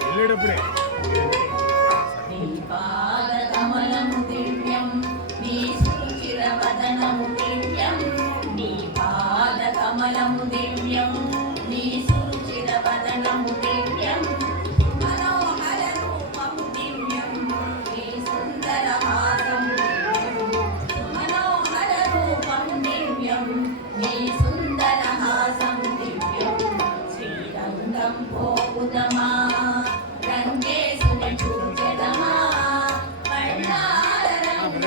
వెళ్ళేటప్పుడే నీ పాద కమలము దివ్యం నీ సురుచిర వదనము దివ్యం.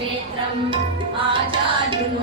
క్షేత్రం ఆచార్యులు